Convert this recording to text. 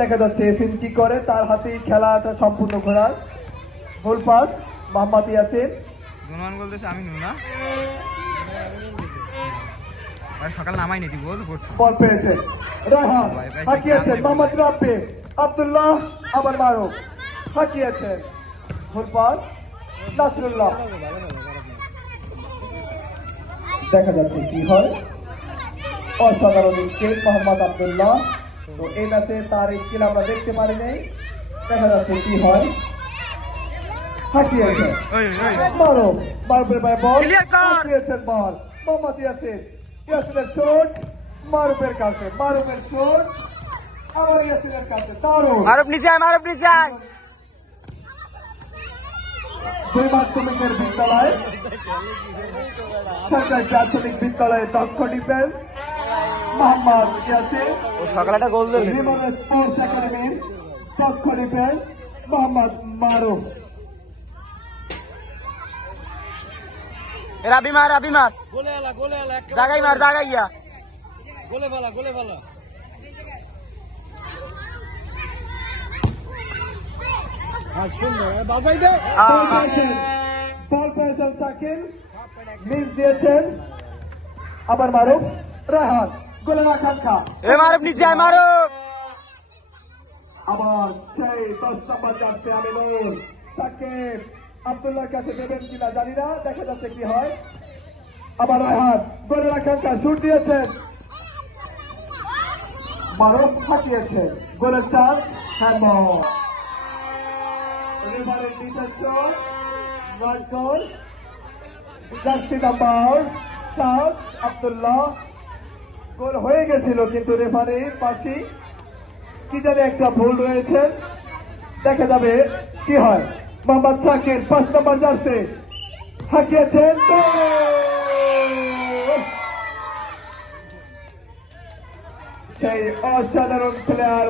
দেখা যাচ্ছে এসিন কি করে, তার হাতেই খেলাটা সম্পূর্ণ ঘোরার। গোল পাস মোহাম্মদ ইয়াসিন। নুমান বলতেছে আমি নুনা সকাল নামাই নিতি বল করছো। বল পেয়েছে রায়হান, হাঁকিয়েছেন মোহাম্মদ রাব্বি, আব্দুল্লাহ আবার মারুফ, হাঁকিয়েছেন। গোল পাস নাসরুল্লাহ। দেখা যাচ্ছে কি হয়, অসাধারণ স্কিল মোহাম্মদ আব্দুল্লাহ। তো এই ম্যাচে তার স্কিল আমরা দেখতে পারি নাই। দেখা যাচ্ছে কি হয়, হাঁকিয়েছেন মারুফ, মারুফের পায়ে বল, হাঁকিয়েছেন বল মোহাম্মদ ইয়াসিন, ইয়াসিনের শট মারুফের কাছে, মারুফের শট আবার ইয়াসিনের কাছে। দারুণ মারুফ নিচে আয়, মারুফ নিচে আয়। দুই মাধ্যমিকের বিদ্যালয়, সরকারি প্রাথমিক বিদ্যালয়ে দক্ষ ডিফেন্স মোহাম্মদ ইয়াসিন, ও সকালে একটা গোল দিল। রিমনের স্পোর্টস একাডেমির দক্ষ ডিফেন্স মোহাম্মদ মারুফ। রাবি মার, রাবি মার, জাগাই মার, জাগাই গিয়া গোলে ভালো বাজাই দে। বল পেয়েছেন শাকিল, মিস দিয়েছেন আবার মারুফ, রায়হান, গোলের আকাঙ্ক্ষা। এ মারুফ নিচে আয়, মারুফ। আবার সেই 10 নম্বর যাচ্ছে আমিনুল, সাকিব আব্দুল্লাহর কাছে দেবেন কিনা জানি না, দেখা যাচ্ছে কি হয়। আবার রায়হান, গোলের আকাঙ্ক্ষা, শুট দিয়েছেন মারুফ, হাঁকিয়েছেন, গোলের চান্স, হ্যান্ডবল। রেফারির নিজস্ব নয় গোল, জার্সি নাম্বার 7 আব্দুল্লাহ। গোল হয়ে গেছিল কিন্তু রেফারির পাশে কি জানি একটা ভুল রয়েছে, দেখা যাবে কি হয়। মোহাম্মদ শাকির 5 নম্বর জার্সি, হাঁকিয়েছেন, সেই অসাধারণ প্লেয়ার